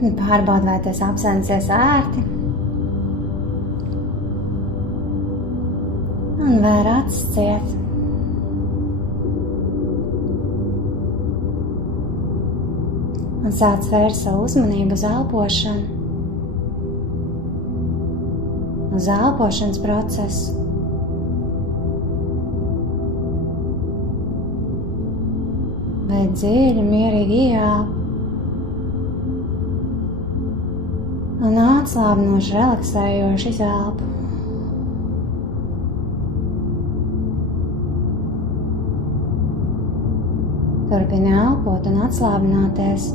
Pārbaud, vai tas apsēnsies ērti. Un vēr acis ciet. Un sāc vērst savu uzmanību uz elpošanu. Uz elpošanas procesu. Vai dziļi, mierīgi ieelpo. Un atslābinoši, relaksējoši izelpo. Turpini elpot un atslābināties.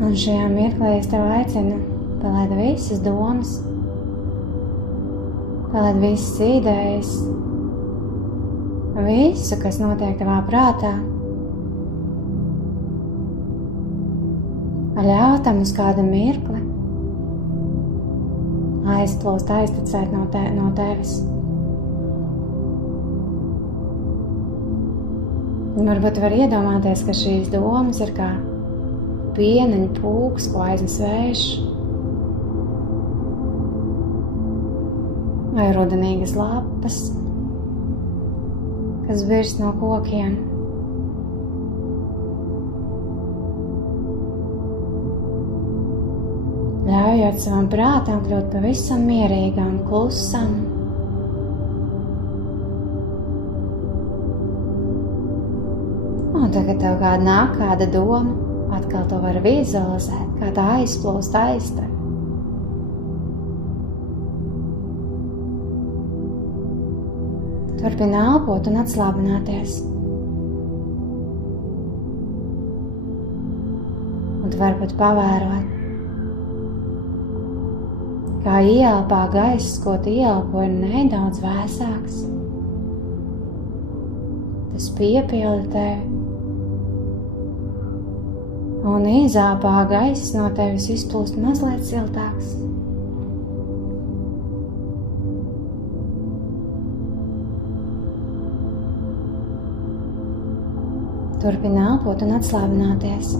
Un šajā mirklī es tev aicinu palaid visas domas, palaid visas idejas, visu, kas notiek tavā prātā. Ļauj tam uz kādu mirkli aizplūst, aiztecēt no tevis. Un varbūt tu vari iedomāties, ka šīs domas ir kā pieneņa pūks, ko aiznes vējš, vai rudenīgas lapas, kas birst no kokiem. Ļaujot savam prātam kļūt pavisam mierīgam, klusam. Un tagad tev nāk kāda doma, atkal to var vizualizēt, kā tā aizplūst aiz tevi. Turpini elpot un atslābināties. Un tu vari pat pavērot, kā ieelpā gaiss, ko tu ieelpo, ir nedaudz vēsāks. Tas piepilda tevi. Un izelpā gaiss no tevis izplūst mazliet siltāks. Turpini elpot un atslābināties.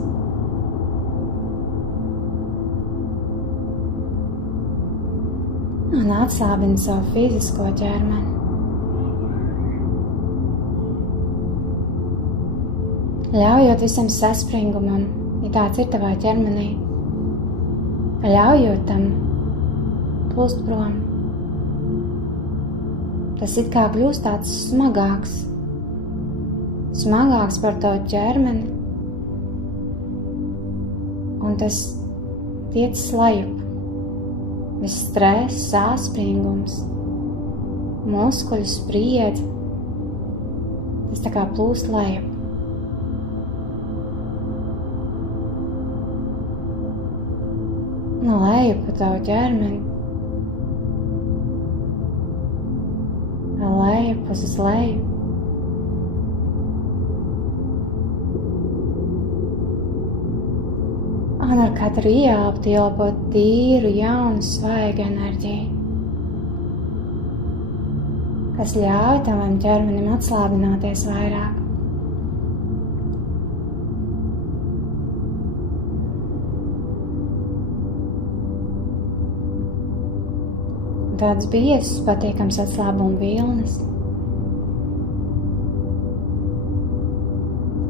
Un atslābini savu fizisko ķermeni. Ļaujot visam saspringumam, ja tāds ir tavā ķermenī, ļaujot tam plūst prom. Tas it kā kļūst tāds smagāks par tavu ķermeni, un tas tiec lejup. Viss stress, sāspringums, muskuļu spriedze, tas tā kā plūst lejup. No lejup pa tavu ķermeni, lejup uz leju. Un ar katru ieelpu ieelpot tīru, jaunu, svaigu enerģiju, kas ļauj tavam ķermenim atslābināties vairāk. Tāds biezs, patīkams atslābuma vilnis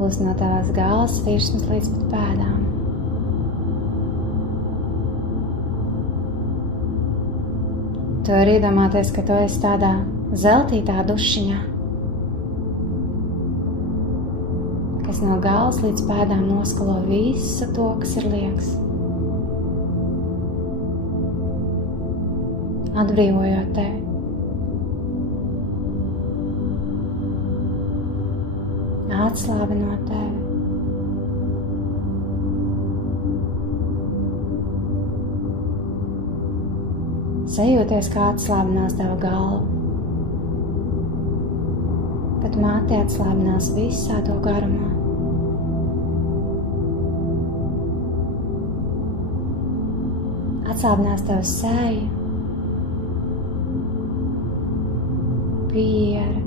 plūst no tavas galvas virsmas līdz pat pēdām. Tu vari iedomāties, ka tu esi tādā zeltītā dušiņā, kas no galvas līdz pēdām noskalo visu to, kas ir liekas. Atbrīvojot tevi. Atslābinot tevi. Sajūties, kā atslābinās tava galva. Pat māte atslābinās visā to garumā. Atslābinās tava seja, piera,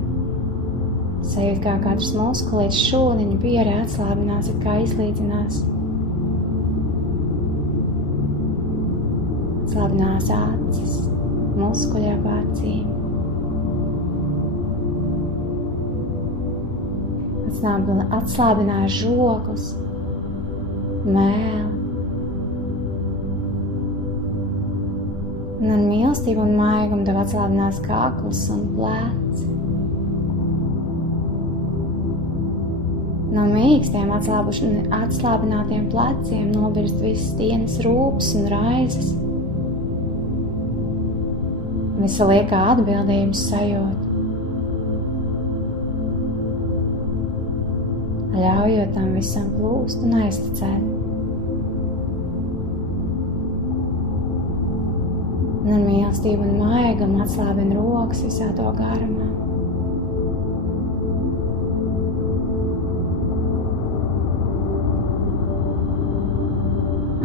Sajūt, kā katrs muskulīts šūniņu pieri atslābinās, it kā izlīdzinās. Atslābinās acis, muskuļi ap acīm. Atslābinās žogus, mēli. Un ar mīlestību un maigumu tev atslābinās kakls un pleci. No mīkstiem atslābinātiem pleciem nobirst visas dienas rūpes un raizes. Visa liekā atbildības sajūta. Ļaujot tam visam plūst un aizticēt. Un ar mīlestību un maigumu atslābina rokas visā to garumā.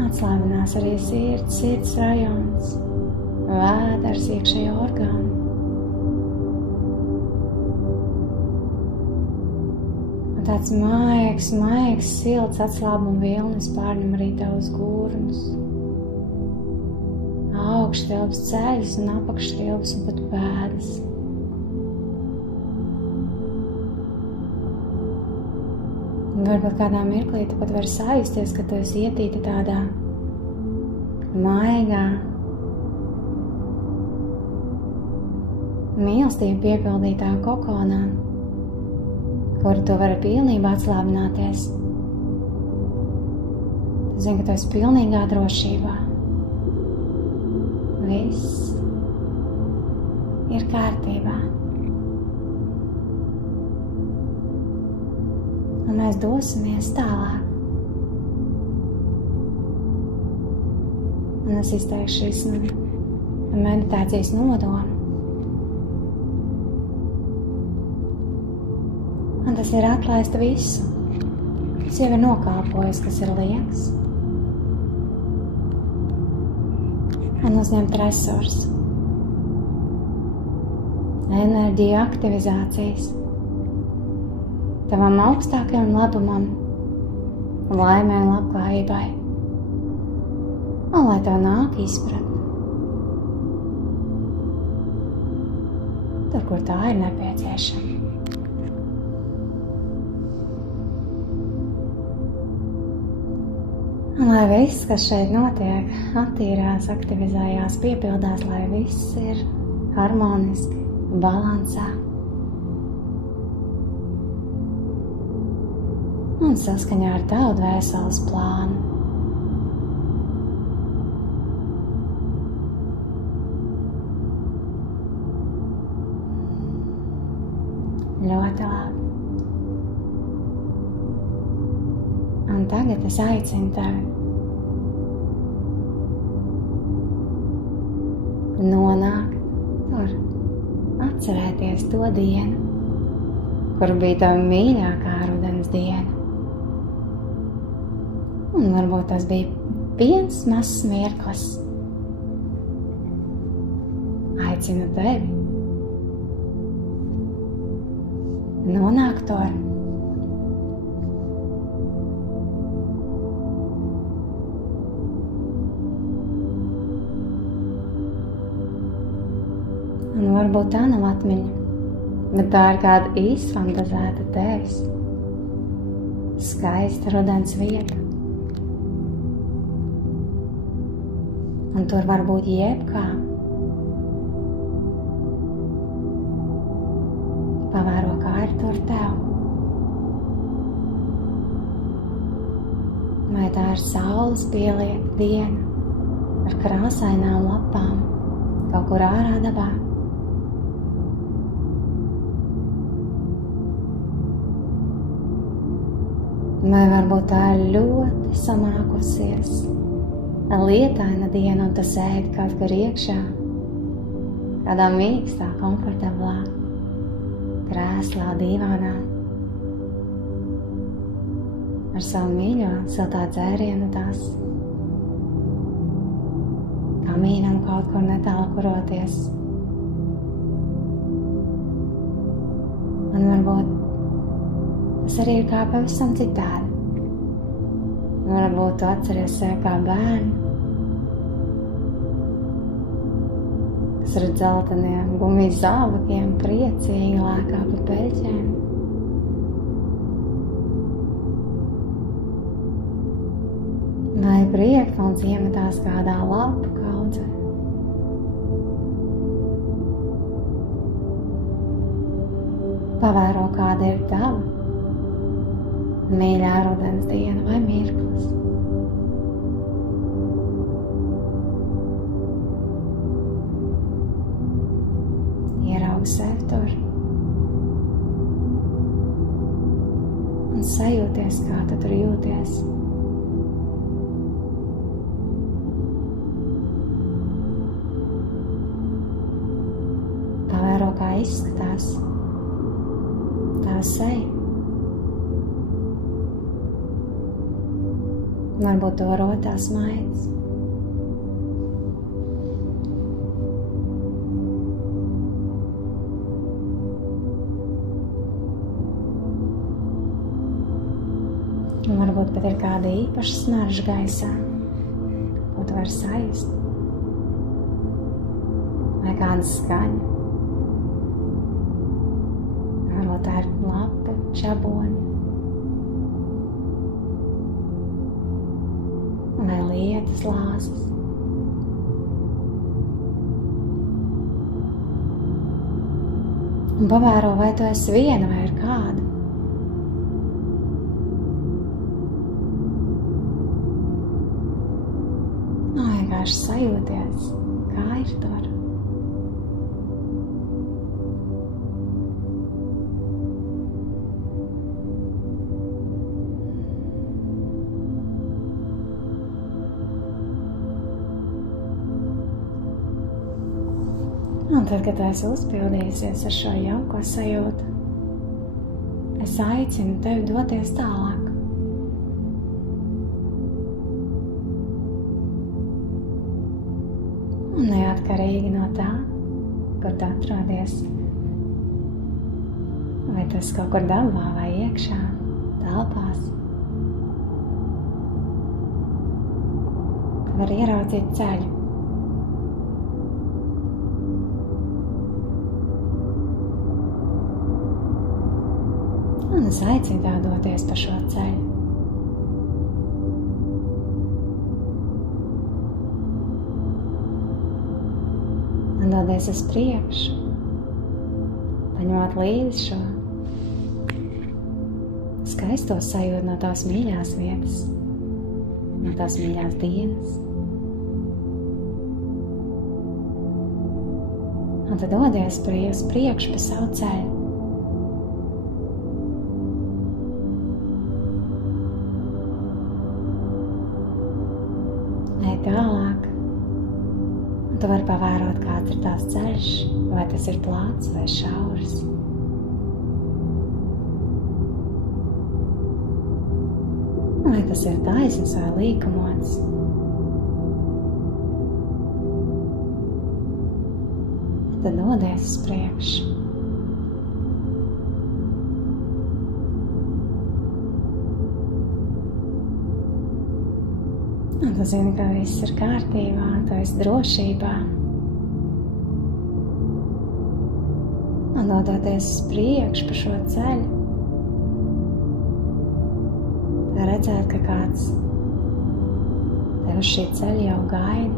Atslābinās arī sirds rajons, vēders, iekšējo orgānu. Tāds maigs, silts atslābuma vilnis pārņem arī tavus gurnus. Augšstilbs ceļus un apakšstilbs un pat pēdas. Un varbūt kādā mirklī tu pat vari sajusties, ka tu esi ietīta tādā maigā, mīlestību piepildītā kokonā, kuru tu vari pilnībā atslābināties. Tu zini, ka tu esi pilnīgā drošībā. Viss ir kārtībā. Un mēs dosimies tālāk. Un es izteikšu šīs meditācijas nodomu. Un tas ir atlaist visu, kas jau ir nokāpojis, kas ir liekas. Un uzņemt resursu, enerģiju aktivizācijas, tavam augstākajam labumam, laimei un labklājībai. Un lai tev nāk izpratne, tur, kur tā ir nepieciešama. Un lai viss, kas šeit notiek, attīrās, aktivizējās, piepildās, lai viss ir harmoniski, balansā. Un saskaņā ar tavu dvēseles plānu. Ļoti labi. Un tagad es aicinu tevi nonākt tur, atcerēties to dienu, kur bija tava mīļākā rudens diena. Un varbūt tas bija viens mazs mirklis. Aicinu tevi nonākt tur. Un varbūt tā nav atmiņa, bet tā ir kāda izfantazēta tevis. Skaista rudens vieta. Un tur var būt jebkā. Pavēro, kā ir tur tev. Vai tā ir saules pielieta diena ar krāsainām lapām kaut kur ārā dabā? Vai varbūt tā ir ļoti samākusies, lietaina diena, un tas ēd kaut kur iekšā, kādā mīkstā, komfortablā krēslā, divānā, ar savu mīļo siltā dzērienu tās kamīnam kaut kur netālu kuroties. Un varbūt arī ir kā pavisam citādi. Varbūt tu atceries sevi kā bērnu, kas ar dzelteniem gumijas zābakiem priecīgi lēkā pa peļķēm. Vai priekšvalds iemetās kādā lapu kaudzē. Pavēro, kāda ir tava mīļā rudens diena vai mirklis. Ieraugi sevi tur un sajūties, kā tu tur jūties. Pavēro, kā izskatās tava seja. Varbūt to rotās maigs. Varbūt pat ir kāda īpaša smarža gaisā, ko tu vari sajust. Vai kāda skaņa. Varbūt tā ir lapu, čaboni. Vai lietas lāsas. Un pavēro, vai tu esi viena vai ar kādu. Vienkārši sajūties, kā ir tur. Un tad, kad esi uzpildījusies ar šo jauko sajūtu, es aicinu tevi doties tālāk. Un neatkarīgi no tā, kur tu atrodies, vai tas kaut kur dabā vai iekšā, telpās, tu vari ieraudzīt ceļu. Un es aicinu tev doties pa šo ceļu. Un dodies uz priekšu, paņemot līdzi šo skaisto sajūtu no tās mīļās vietas, no tās mīļās dienas. Un tad dodies uz priekšu pa savu ceļu. Tālāk, un tu vari pavērot, kāds ir tās ceļš, vai tas ir plāts vai šaurs. Vai tas ir taisns vai līkumots. Tad dodies uz priekšu. Un tu zini, ka viss ir kārtībā, tu esi drošībā. Un dodoties uz priekšu pa šo ceļu, tu redzēt, ka kāds tev uz šī ceļa jau gaida.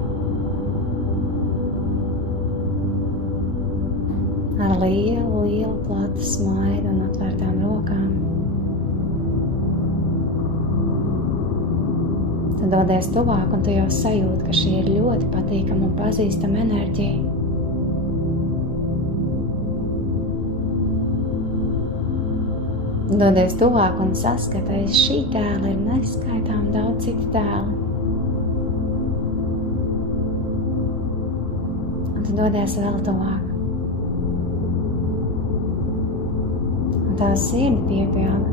Ar lielu, platu smaidu un atvērtām rokām. Tad dodies tuvāk, un tu jau sajūti, ka šī ir ļoti patīkama un pazīstama enerģija. Dodies tuvāk un saskati, aiz šī tēla ir neskaitām daudz citu tēlu. Un tu dodies vēl tuvāk. Un tā sirdi piepilda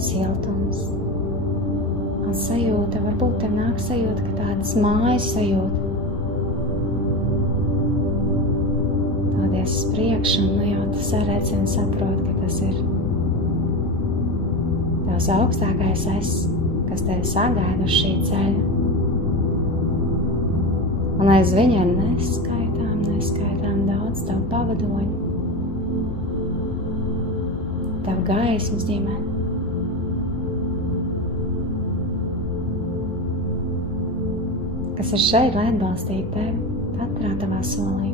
siltums un sajūta, varbūt tev nāk sajūta, ka tādas mājas sajūta. virzīties uz priekšu, un jau tu saredzi un saproti, ka tas ir tavs augstākais es, kas tevi sagaida uz šī ceļa. Un aiz viņa ir neskaitām daudz tavu pavadoņu, tavu gaismas ģimeni. Kas ir šeit, lai atbalstītu tevi katrā tavā solī.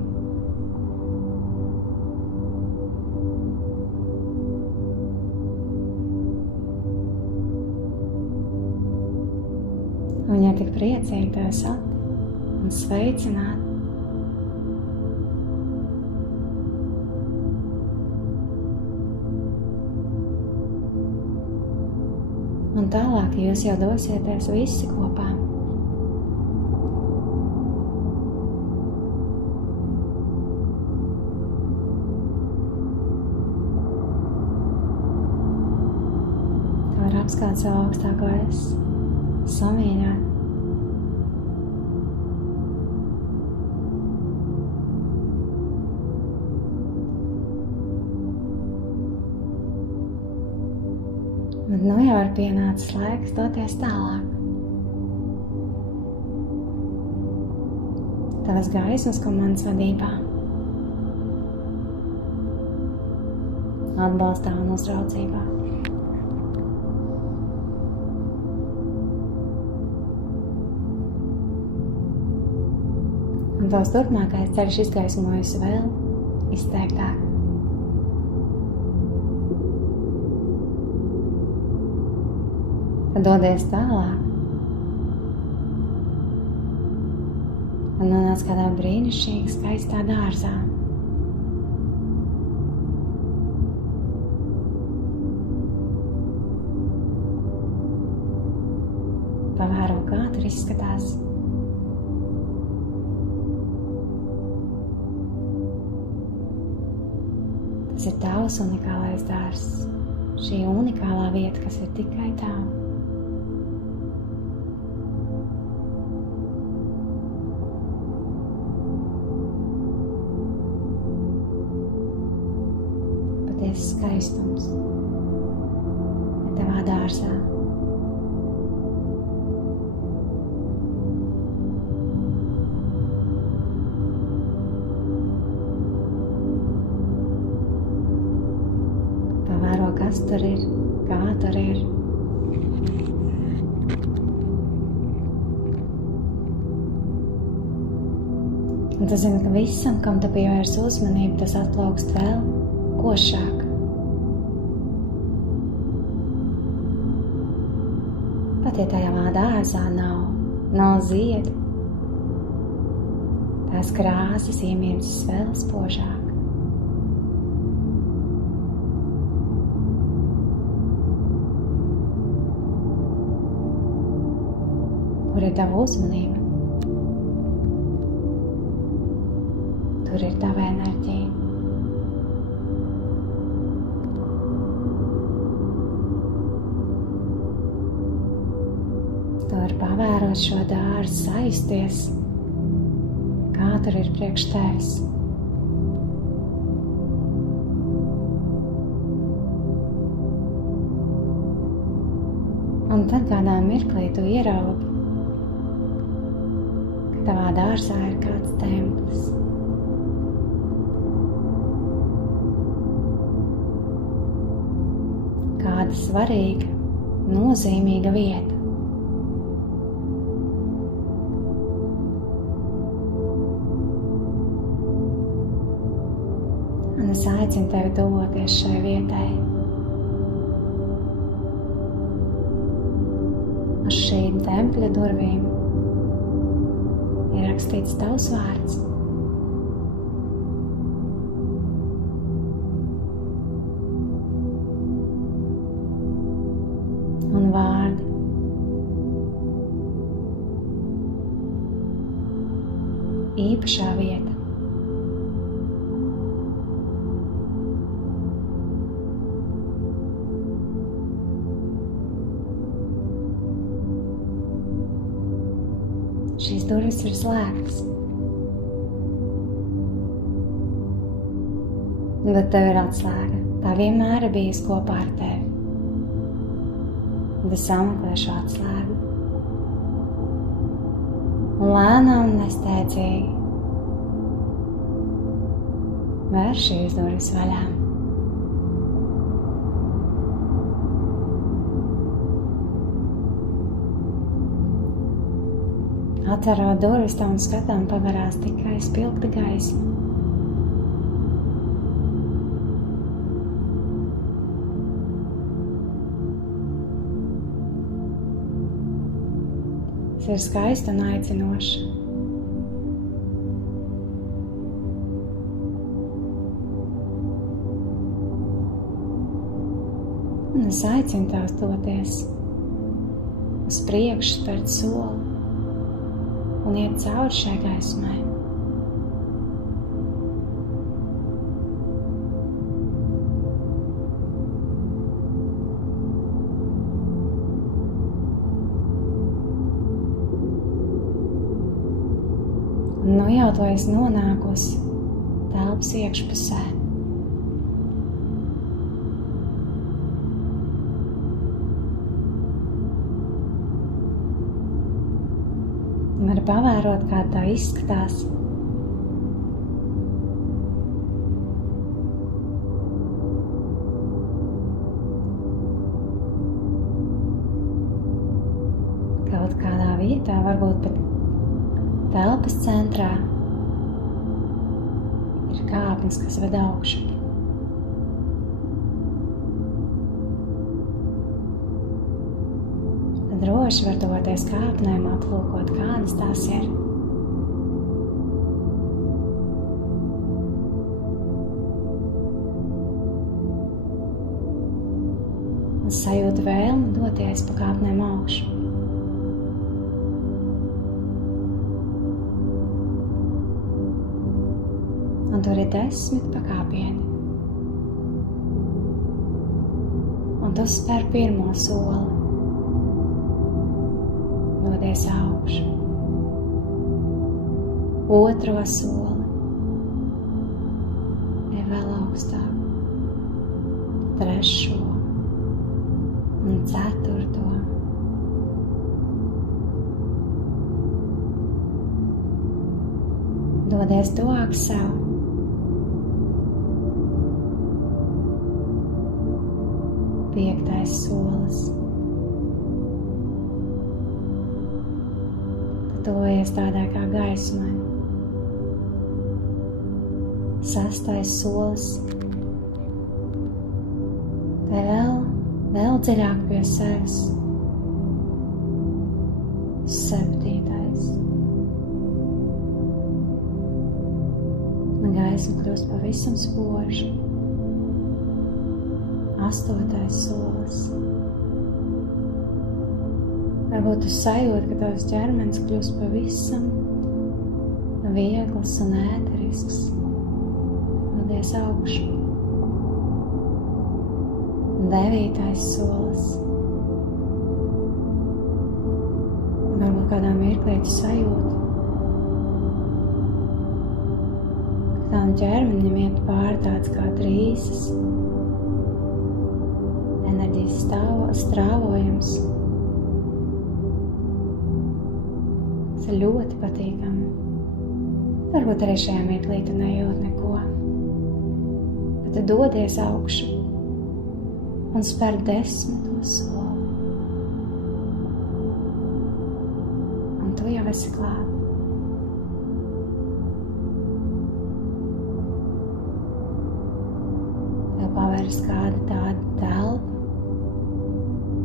Viņa ir tik priecīga tevi satikt un sveicināt. Un tālāk jūs jau dosieties visi kopā. Tu vari apskāt savu augstāko es, samīļot. Bet nu jau ir pienācis laiks doties tālāk. Tavas gaismas komandas vadībā, atbalstā un uzraudzībā. Un tavs turpmākais ceļš izgaismojas vēl izteiktāk. Tad dodies tālāk un nonāc kādā brīnišķīgā, skaistā dārzā. Pavēro, kā tur izskatās. Tas ir tavs unikālais dārzs, šī unikālā vieta, kas ir tikai tava. Patiesas skaistums ir tavā dārzā. Pavēro, kas tur ir, kā tur ir. Un tu zini, ka visam, kam tu pievērsi uzmanību, tas atplaukst vēl košāk. Pat ja tajā dārzā nav ziedu, tās krāsas iemirdzas vēl spožāk. Kur ir tava uzmanība? Tur ir tava enerģija. Tu vari pavērot šo dārzu, saisties, kā tur ir priekš tevis. Un tad kādā mirklī tu ieraugi, ka tavā dārzā ir kāds templis. Kāda svarīga, nozīmīga vieta. Un es aicinu tevi tuvoties šai vietai. Uz šīm tempļa durvīm ir rakstīts tavs vārds. Un vārdi. Īpašā vieta. Šīs durvis ir slēgtas. Bet tev ir atslēga. Tā vienmēr ir bijusi kopā ar tevi. Un es sameklē šo atslēgu. Un lēnām un nesteidzīgi vēr šīs durvis vaļā. Atverot durvis, tavam skatām pavarās tikai spilgta gaisma. Tas ir skaisti un aicinoši. Un es aicinu tās doties uz priekšu, spērt soli un iet cauri šai gaismai. Un nu jau tu esi nonākusi telpas iekšpusē. Var pavērot, kā tā izskatās. Kaut kādā vietā, varbūt pat telpas centrā, ir kāpnes, kas ved augšu. Droši var doties kāpnēm, aplūkot, kādas tās ir. Un sajūta vēlmi doties pa kāpnēm augšu. Un tur ir 10 pakāpieni. Un tu spēr pirmo soli. Dodies augšu. Otro soli. Ej vēl augstāk. Trešo. Un ceturto. Dodies tuvāk sev. Piektais solis. Tuvojies tādā kā gaismai. Sastais solis. Te vēl dziļāk pie sevis. Septītais. Un gaisma kļūst pavisam spoža. Astotais solis. Varbūt tu sajūti, ka tavs ķermenis kļūst pavisam viegls un ēterisks. Dodies augšu. Devītais solis. Varbūt kādā mirklī tu sajūti, ka tām ķermeņam iet pāri tāds kā trīsas, enerģijas strāvojums. Tas ir ļoti patīkami. Varbūt arī šajā mirklī tu nejūt neko. Bet tu dodies augšu un spēr 10. soli. Un tu jau esi klāt. Tev pavērs kāda tāda telpa,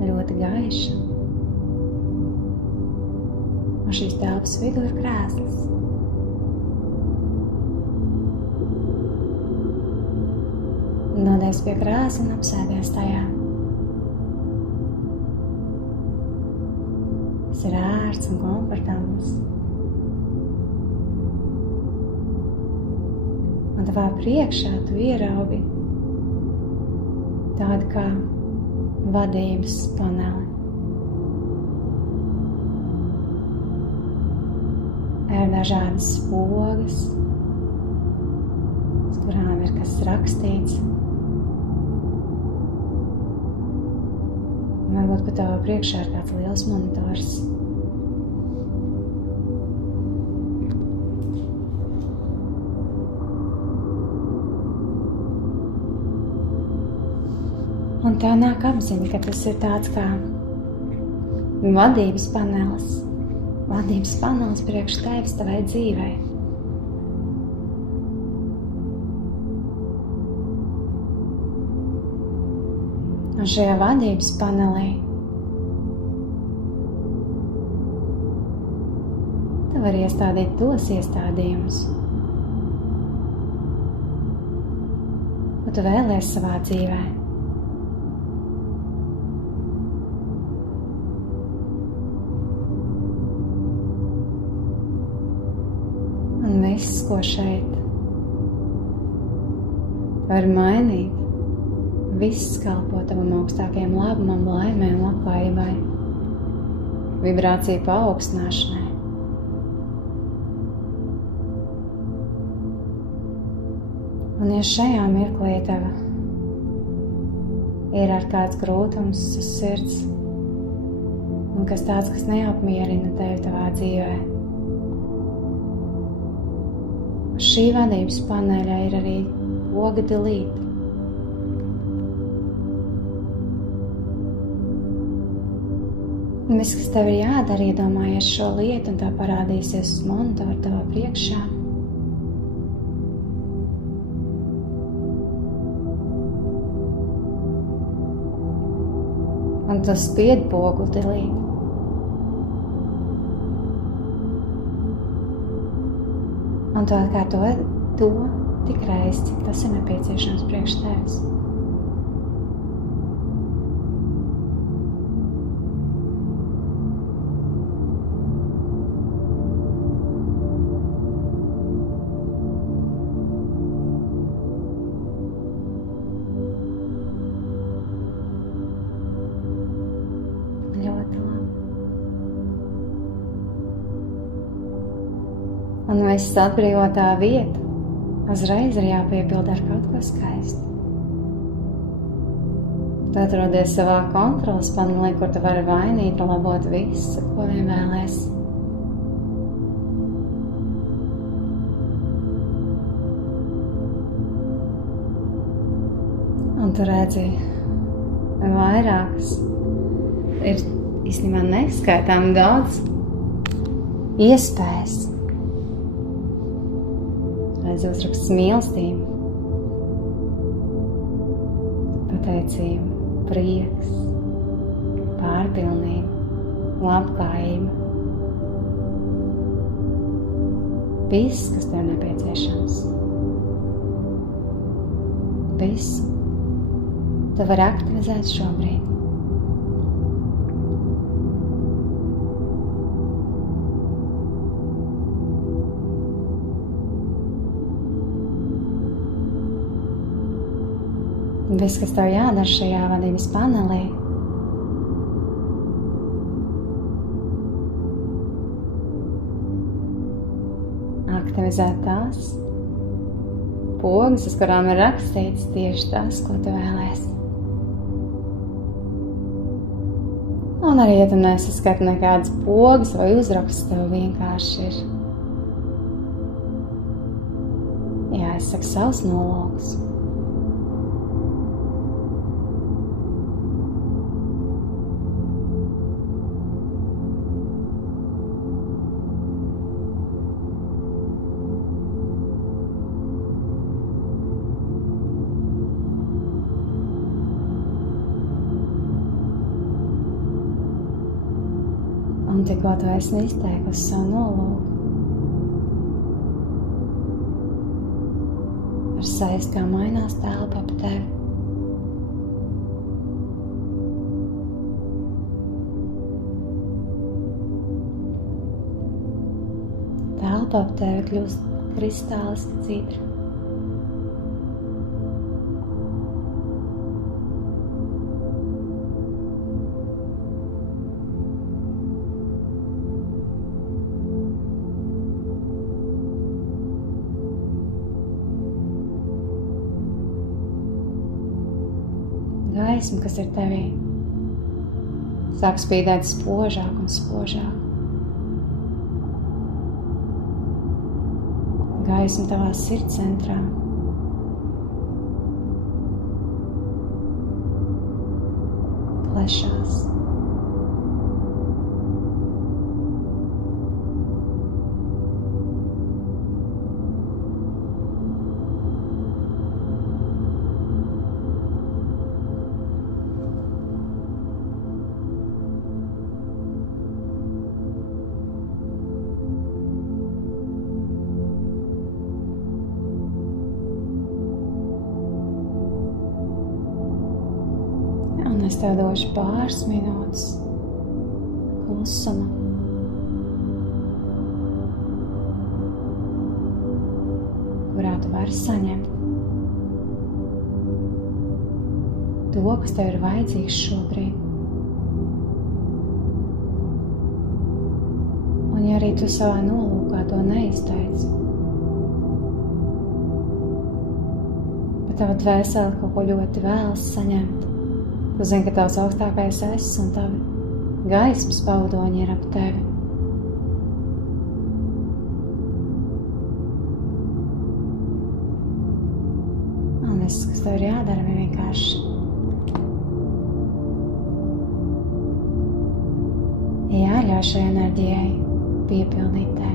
ļoti gaiša. Un šīs telpas vidū ir krēsls. Nodies pie krēsla un apsēdies tajā. Tas ir ērts un komfortabls. Un tavā priekšā tu ieraugi tādu kā vadības paneli. Ir dažādas spogas, uz kurām ir kas rakstīts. Un varbūt pat tavā priekšā ir kāds liels monitors. Un tā nāk apziņa, ka tas ir tāds kā vadības panelis. Vadības panelis priekš tevis tavai dzīvei. Un šajā vadības panelī tu vari iestādīt tos iestādījumus, ko tu vēlies savā dzīvē. Un viss, ko šeit var mainīt, viss kalpo tavam augstākajam labumam, laimē un labklājībai, vibrāciju paaugstināšanai. Un ja šajā mirklī tava ir ar kāds grūtums uz sirds un kas tāds, kas neapmierina tevi tavā dzīvē, šī vadības paneļa ir arī poga delete. Un viss, kas tev ir jādara, iedomājies šo lietu, un tā parādīsies uz monitoru tavā priekšā. Un tu spied pogu delete. Un tu atkārto to tik reiz, cik tas ir nepieciešams priekš tevis. Un viss atbrīvotā vieta uzreiz ir jāpiepilda ar kaut ko skaistu. Tu atrodies savā kontroles panelī, kur tu vari mainīt un labot visu, ko vien vēlies. Un tu redzi vairākas, ir īstenībā neskaitām daudz iespējas. Redzi uzraksts mīlestība, pateicība, prieks, pārpilnība, labklājība. Viss, kas tev nepieciešams. Visu tu vari aktivizēt šobrīd. Viss, kas tev jādara šajā vadības panelī, aktivizēt tās pogas, uz kurām ir rakstīts tieši tas, ko tu vēlēsi. Un arī, ja tu nesaskati nekādas pogas vai uzrakstus, tev vienkārši ir jāizsaka savs nolūks. Un tikko tu esi izteikusi savu nolūku, ar sajust, kā mainās telpa ap tevi. Telpa ap tevi kļūst kristāliski dzidra. gaisma, kas ir tevī, sāk spīdēt spožāk un spožāk. Gaisma tavā sirdscentrā. Plešās. Un es tev došu pāris minūtes klusuma. Kurā tu vari saņemt to, kas tev ir vajadzīgs šobrīd. Un ja arī tu savā nolūkā to neizteici, bet tava dvēsele kaut ko ļoti vēlas saņemt, tu zini, ka tavs augstākais es un tavi gaismas paudoņi ir ap tevi. Un viss, kas tev ir jādara, ir vienkārši jāļauj šai enerģijai piepildīt tevi.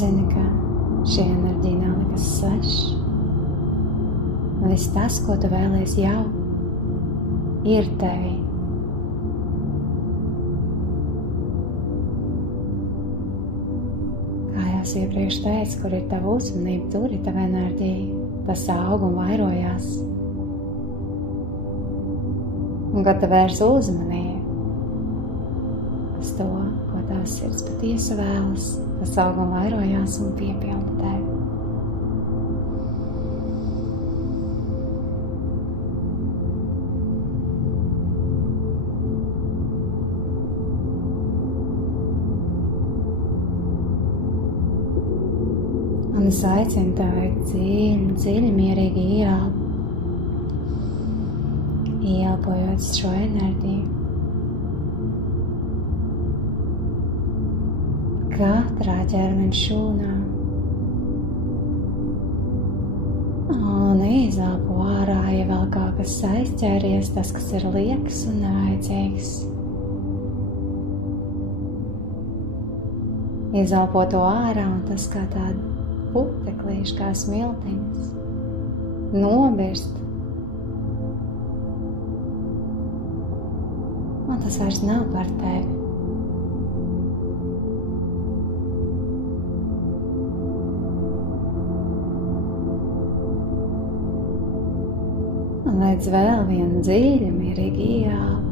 Zini, ka šī enerģija nav nekas svešs. Viss tas, ko tu vēlies, jau ir tevī. Kā jau es iepriekš teicu, kur ir tava uzmanība, tur ir tava enerģija. Tas aug un vairojās. Un kad tu vērs uzmanību uz to, ko tavs sirds patiesi vēlas, tas aug un vairojās un piepilda tevi. Un es aicinu tev veikt dziļi, mierīgi ieelpu. Ieelpojot šo enerģiju. Katrā ķermeņa šūnā. Un izelpo ārā, ja vēl kaut kas aizķēries, tas, kas ir liekas un nevajadzīgs. Izelpo to ārā un tas kā tāda puteklīši, kā smiltiņas, nobirst. un tas vairs nav par tevi. Un veic vēl vienu dziļu, mierīgu ieelpu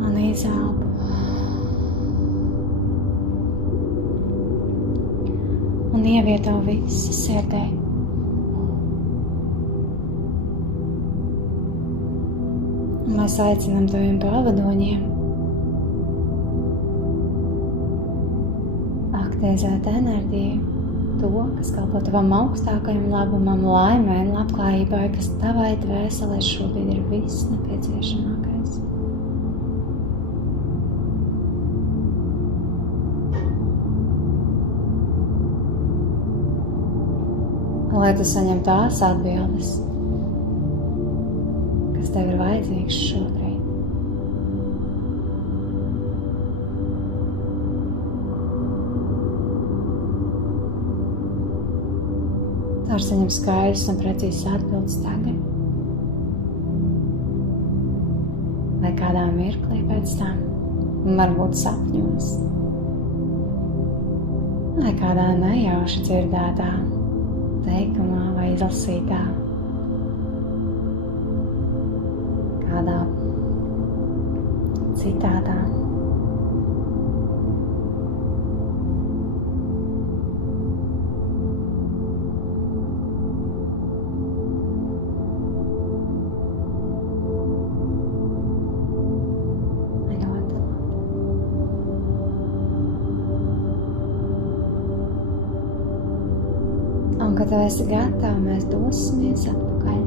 un izelpu. Un ievieto visu sirdī. Un mēs aicinām taviem pavadoņiem aktivizēt enerģiju, to, kas kalpo tavam augstākajam labumam, laimei un labklājībai, kas tavai dvēselē šobrīd ir viss nepieciešamākais. Lai tu saņem tās atbildes, kas tev ir vajadzīgs šobrīd. Tā ir saņem skaidrs un precīzs atbildes tagad. Vai kādā mirklī pēc tam, varbūt sapņos, vai kādā nejauši dzirdētā teikumā vai izlasītā, kādā citātā. Un, kad tu esi gatava, mēs dosimies atpakaļ.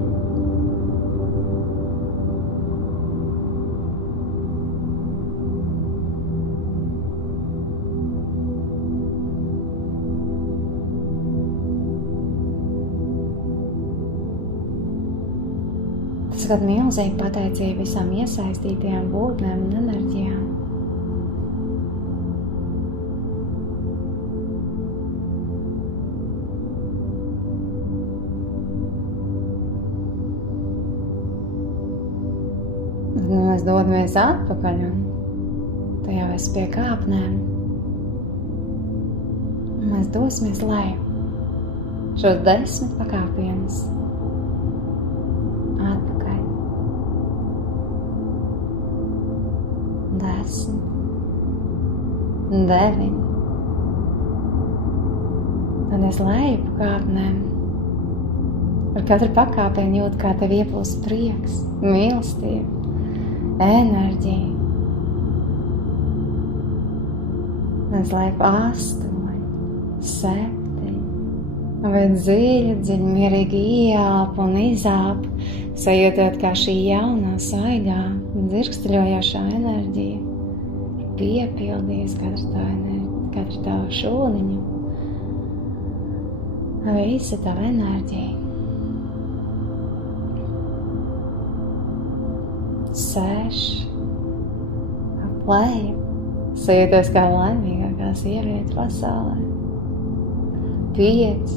Tas ir milzīgi pateicība visām iesaistītajām būtnēm un enerģijām. Mēs dodamies atpakaļ un tu jau esi pie kāpnēm. Un mēs dosimies leju. Šos 10 pakāpienus. Atpakaļ. 10. 9. Dodies leju pa kāpnēm. Ar katru pakāpienu jūt, kā tev ieplūst prieks, mīlestība, enerģija. Mēs leju 8, 7, vai dziļi, mierīgi ieelpu un izelpu, sajūtot, kā šī jaunā, svaigā, dzirksteļojošā enerģija piepildīs katru tavu šūniņu, visu tavu enerģiju. 6, ap leju, sajūties kā laimīgākā sieviete pasaulē. 5,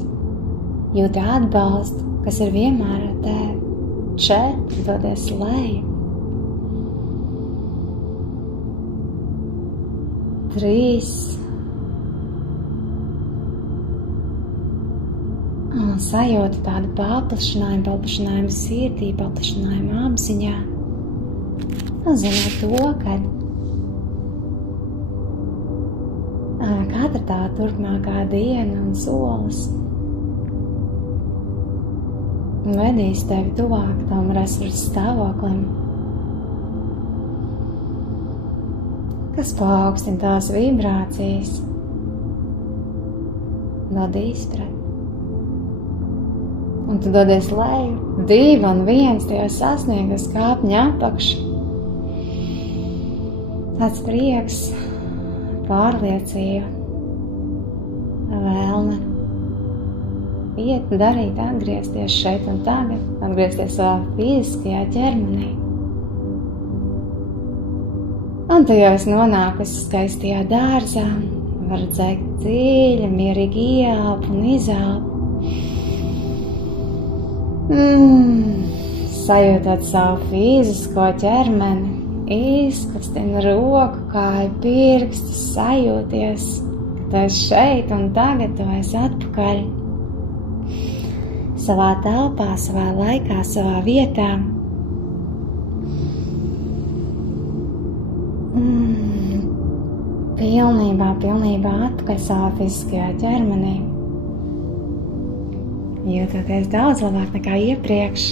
jūti atbalstu, kas ir vienmēr ar tevi. 4, dodies leju. 3, un sajūti tādu paplašinājumu sirdī, paplašinājumu apziņā. Zināt to, ka katra tā turpmākā diena un solis vedīs tevi tuvāk tam resursu stāvoklim, kas paaugstina tās vibrācijas, dod izpratni. Un tu dodies leju, 2 un 1, tie sasniegas kāpņa apakšu. Tāds prieks, pārliecība, vēlme iet, darīt, atgriezties šeit un tagad, atgriezties savā fiziskajā ķermenī. Un tu jau esi nonākusi skaistajā dārzā, var dzēgt dziļi, mierīgi ieelpu un izelpu. sajūtot savu fizisko ķermeni, izkustina roku, kāju pirkstus, sajūties, ka tu esi šeit un tagad tu esi atpakaļ. Savā telpā, savā laikā, savā vietā. Pilnībā atpakaļ savā fiziskajā ķermenī. Jūtoties daudz labāk nekā iepriekš.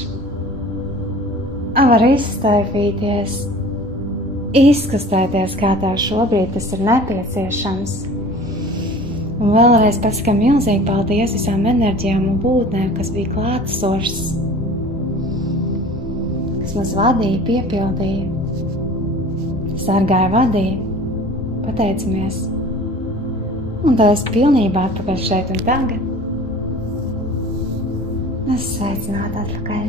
Var izstaipīties, izkustēties, kā tev šobrīd tas ir nepieciešams. Un vēlreiz pasakām milzīgi paldies visām enerģijām un būtnēm, kas bija klātesošas, kas mums vadīja, piepildīja, sargāja, vadīja. Pateicamies. Un tā esi pilnībā atpakaļ šeit un tagad. Es sveicinātu atpakaļ.